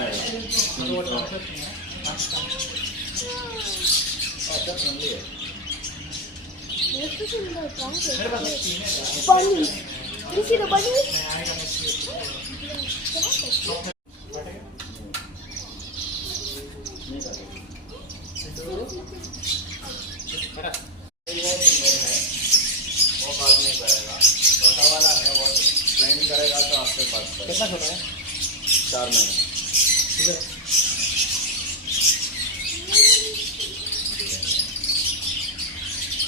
है bunny. You see the bunny? वो बात नहीं करेगा, छोटा वाला है वो ट्रेनिंग करेगा तो आपके पास कितना छोटा है? 4 महीने।